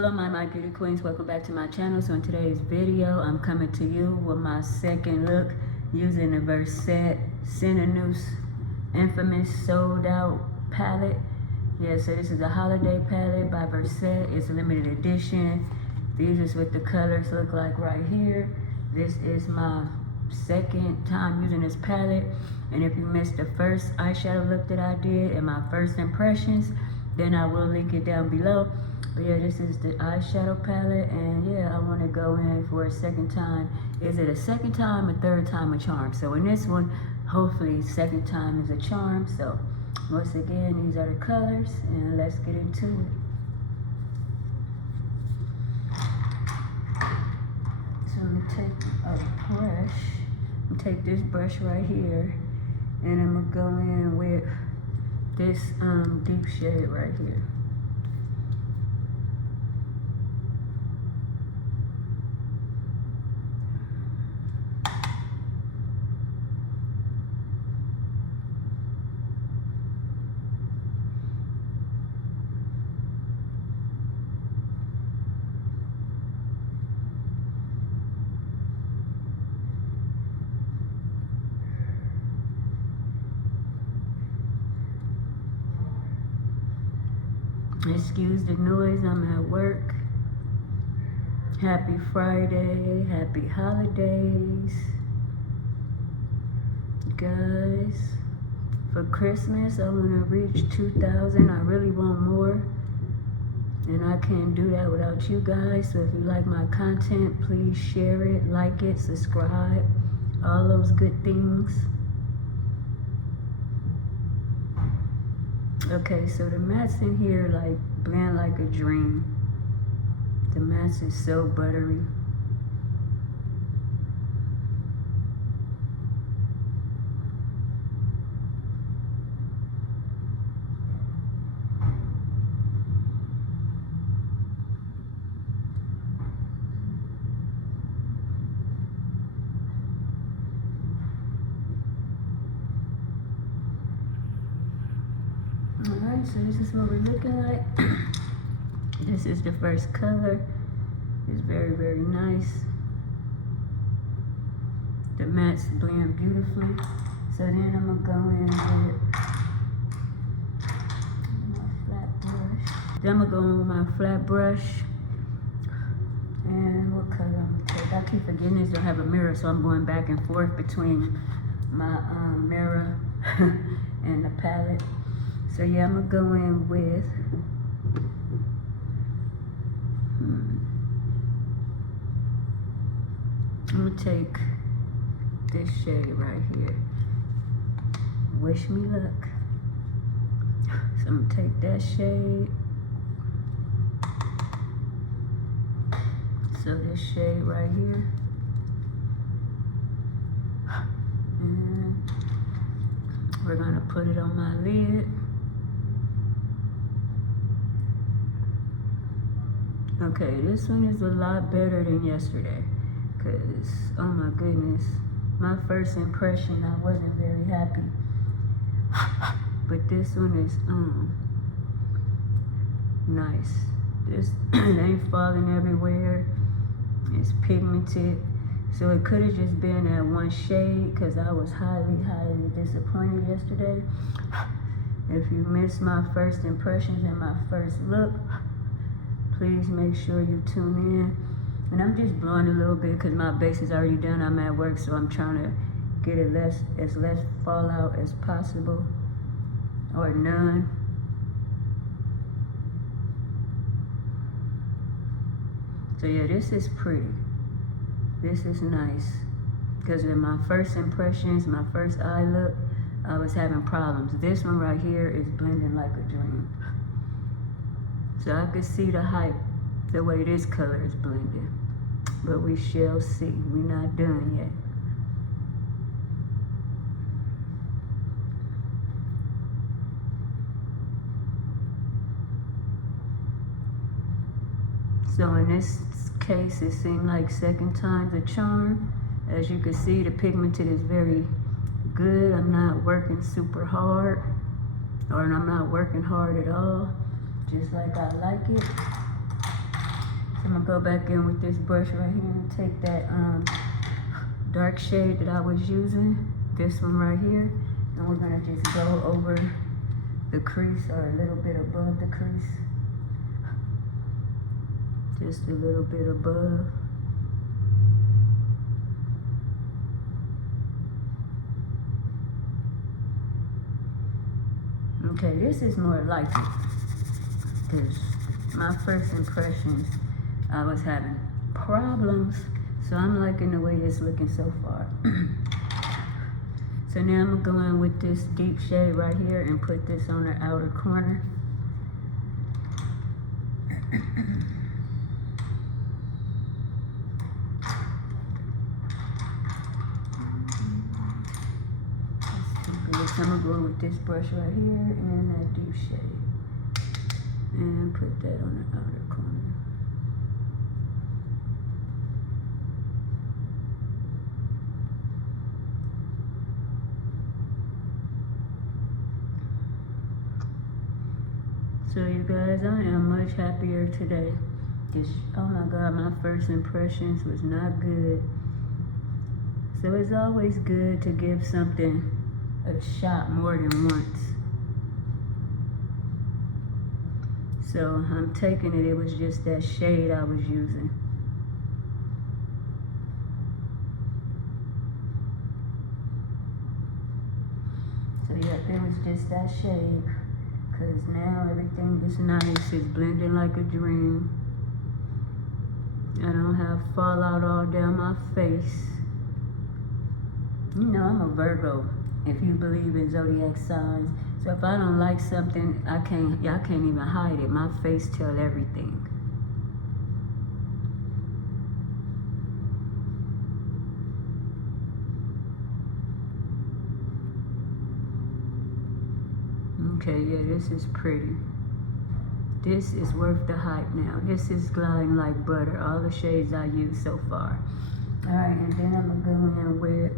Hello my beauty queens, welcome back to my channel. So in today's video I'm coming to you with my second look using the Viseart Sireneuse infamous sold out palette. Yeah, so this is a holiday palette by Viseart. It's a limited edition. These is what the colors look like right here. This is my second time using this palette, and if you missed the first eyeshadow look that I did and my first impressions, then I will link it down below. But yeah, this is the eyeshadow palette, and yeah, I want to go in for a second time. Is it a second time, a third time, a charm? So in this one, hopefully second time is a charm. So once again, these are the colors, and let's get into it. So I'm gonna take a brush, take this brush right here, and I'm gonna go in with this deep shade right here. Excuse the noise, I'm at work. Happy Friday, happy holidays. Guys, for Christmas, I want to reach 2,000. I really want more. And I can't do that without you guys. So if you like my content, please share it, like it, subscribe, all those good things. Okay, so the mattes in here like blend like a dream. The mattes is so buttery. Alright, so this is what we're looking like. This is the first color. It's very, very nice. The mattes blend beautifully. So then I'm gonna go in with my flat brush. Then I'm gonna go in with my flat brush. And what color I'm gonna take? I keep forgetting this don't have a mirror, so I'm going back and forth between my mirror and the palette. So yeah, I'm gonna go in with I'm gonna take this shade right here. Wish me luck. So I'm gonna take that shade. So this shade right here. And we're gonna put it on my lid. Okay, this one is a lot better than yesterday, because, oh my goodness, my first impression, I wasn't very happy. But this one is, nice. This it ain't falling everywhere. It's pigmented. So it could have just been that one shade, because I was highly, highly disappointed yesterday. If you missed my first impressions and my first look, please make sure you tune in. And I'm just blowing a little bit because my base is already done. I'm at work, so I'm trying to get it as less fallout as possible, or none. So yeah, this is pretty. This is nice. Because in my first impressions, my first eye look, I was having problems. This one right here is blending like a dream. So I could see the hype, the way this color is blending. But we shall see. We're not done yet. So in this case, it seemed like second time's a charm. As you can see, the pigmented is very good. I'm not working super hard, or I'm not working hard at all. Just like I like it. So I'm gonna go back in with this brush right here and take that dark shade that I was using, this one right here, and we're gonna just go over the crease or a little bit above the crease. Just a little bit above. Okay, this is more like it, because my first impressions, I was having problems, so I'm liking the way it's looking so far. So now I'm gonna go in with this deep shade right here and put this on the outer corner. So I'm gonna go with this brush right here and that deep shade and put that on the outer corner. So you guys, I am much happier today. Oh my God, my first impressions was not good. So it's always good to give something a shot more than once. So I'm taking it was just that shade I was using. So yeah, it was just that shade, because now everything is nice, it's blending like a dream. I don't have fallout all down my face. You know, I'm a Virgo, if you believe in zodiac signs. So if I don't like something, I can't even hide it. My face tell everything. Okay, yeah, this is pretty. This is worth the hype now. This is gliding like butter, all the shades I used so far. All right, and then I'm gonna go in with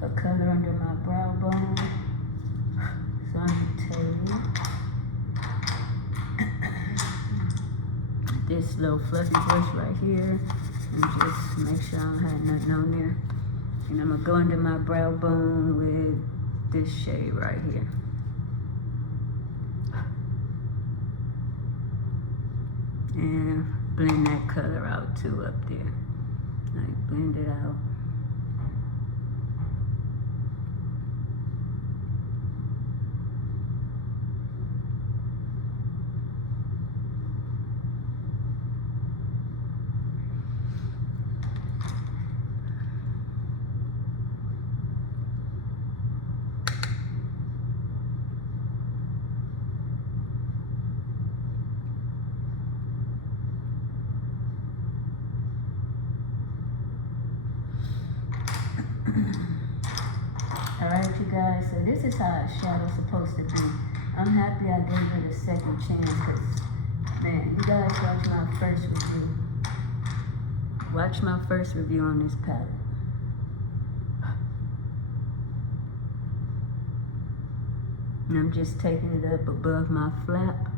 a color under my brow bone. So I'm gonna take this little fluffy brush right here and just make sure I don't have nothing on there. And I'm gonna go under my brow bone with this shade right here. And blend that color out too up there. Like blend it out. Alright you guys, so this is how a shadow's supposed to be. I'm happy I gave it a second chance, because, man, you guys watch my first review. Watch my first review on this palette. And I'm just taking it up above my flap.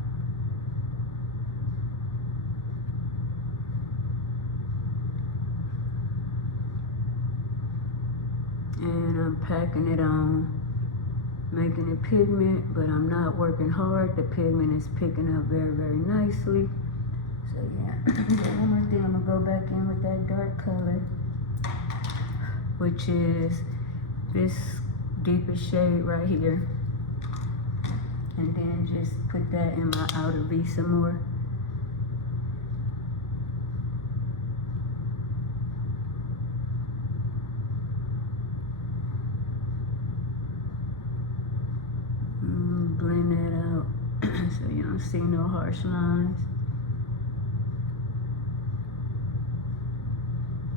And I'm packing it on, making it pigment, but I'm not working hard. The pigment is picking up very, very nicely. So yeah, one more thing, I'm gonna go back in with that dark color, which is this deepest shade right here. And then just put that in my outer V some more. Blend that out so you don't see no harsh lines.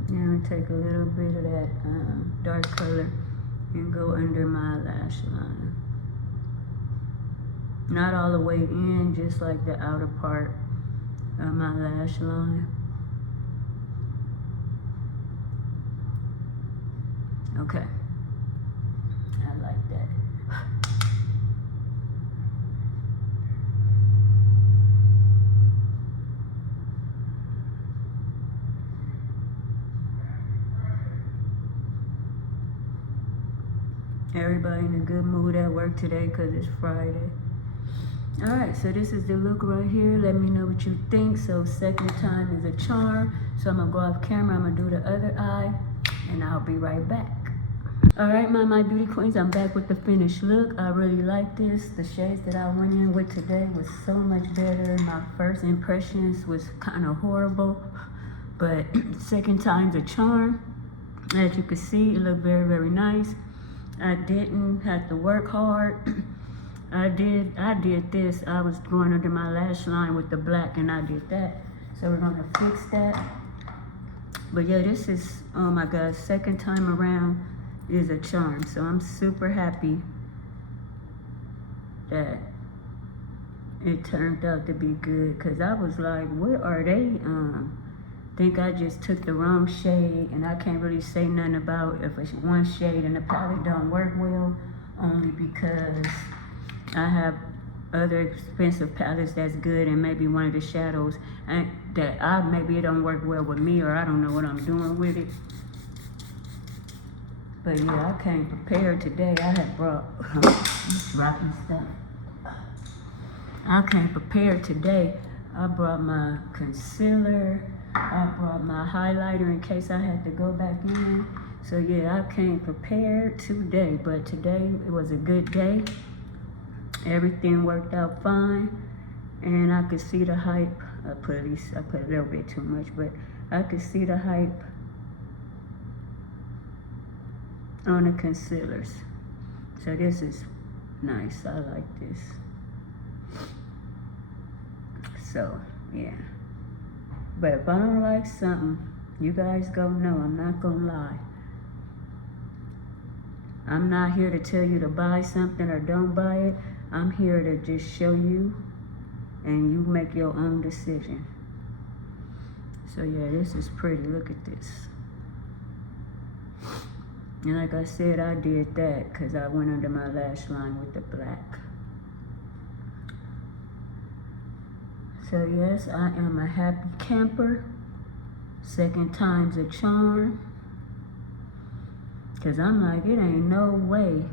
Now take a little bit of that dark color and go under my lash line. Not all the way in, just like the outer part of my lash line. Okay, I like that. Everybody in a good mood at work today because it's Friday. Alright, so this is the look right here. Let me know what you think. So second time is a charm. So I'm going to go off camera. I'm going to do the other eye. And I'll be right back. Alright, my beauty queens. I'm back with the finished look. I really like this. The shades that I went in with today was so much better. My first impressions was kind of horrible. But second time's a charm. As you can see, it looked very, very nice. I didn't have to work hard. I did this. I was going under my lash line with the black and I did that. So we're gonna fix that. But yeah, this is, oh my God, second time around is a charm. So I'm super happy that it turned out to be good. Cause I was like, what are they? Think I just took the wrong shade and I can't really say nothing about if it's one shade and the palette don't work well, only because I have other expensive palettes that's good and maybe one of the shadows and that maybe it don't work well with me or I don't know what I'm doing with it. But yeah, I came prepared today. I had brought dropping stuff. I came prepared today. I brought my concealer. I brought my highlighter in case I had to go back in. So yeah, I came prepared today, but today it was a good day. Everything worked out fine, and I could see the hype. I put a little bit too much, but I could see the hype on the concealers. So this is nice. I like this. So yeah. But if I don't like something, you guys go know. I'm not gonna lie. I'm not here to tell you to buy something or don't buy it. I'm here to just show you and you make your own decision. So yeah, this is pretty. Look at this. And like I said, I did that because I went under my lash line with the black. So yes, I am a happy camper. Second time's a charm. Cause I'm like, it ain't no way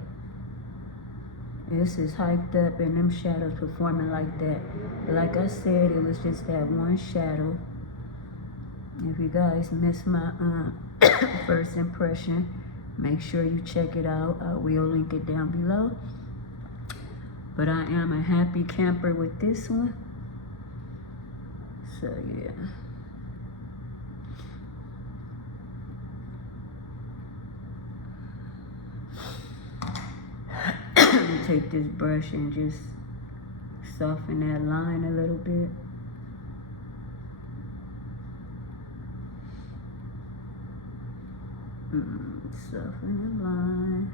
this is hyped up and them shadows performing like that. But like I said, it was just that one shadow. If you guys missed my first impression, make sure you check it out. I will link it down below. But I am a happy camper with this one. So yeah. Let me take this brush and just soften that line a little bit. Soften the line.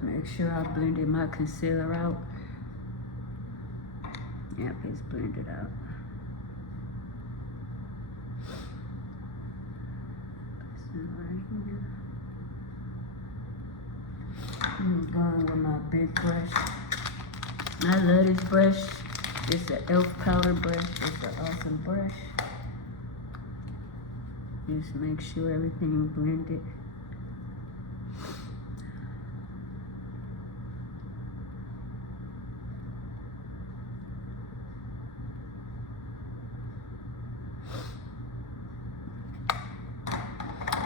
Make sure I blended my concealer out. Yep, it's blended out. Right here. I'm going with my big brush. I love this brush. It's an e.l.f. powder brush. It's an awesome brush. Just make sure everything blended.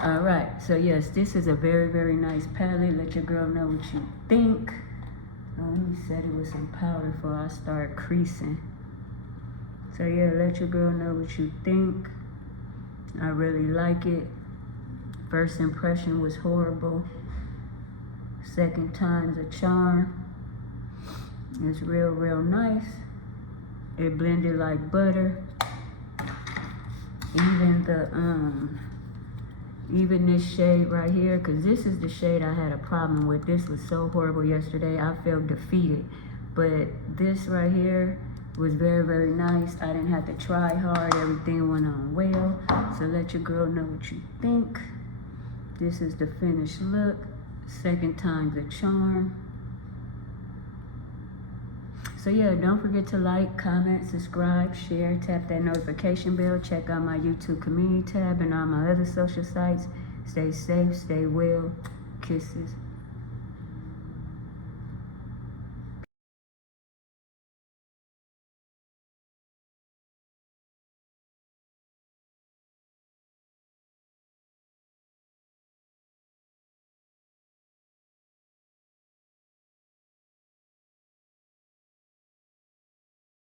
Alright, so yes, this is a very, very nice palette. Let your girl know what you think. Oh, he said it was some powder before I start creasing. So yeah, let your girl know what you think. I really like it. First impression was horrible. Second time's a charm. It's real, real nice. It blended like butter. Even this shade right here, because this is the shade I had a problem with. This was so horrible yesterday. I felt defeated. But this right here was very, very nice. I didn't have to try hard. Everything went on well. So let your girl know what you think. This is the finished look. Second time's a charm. So yeah, don't forget to like, comment, subscribe, share, tap that notification bell, check out my YouTube community tab and all my other social sites. Stay safe, stay well. Kisses.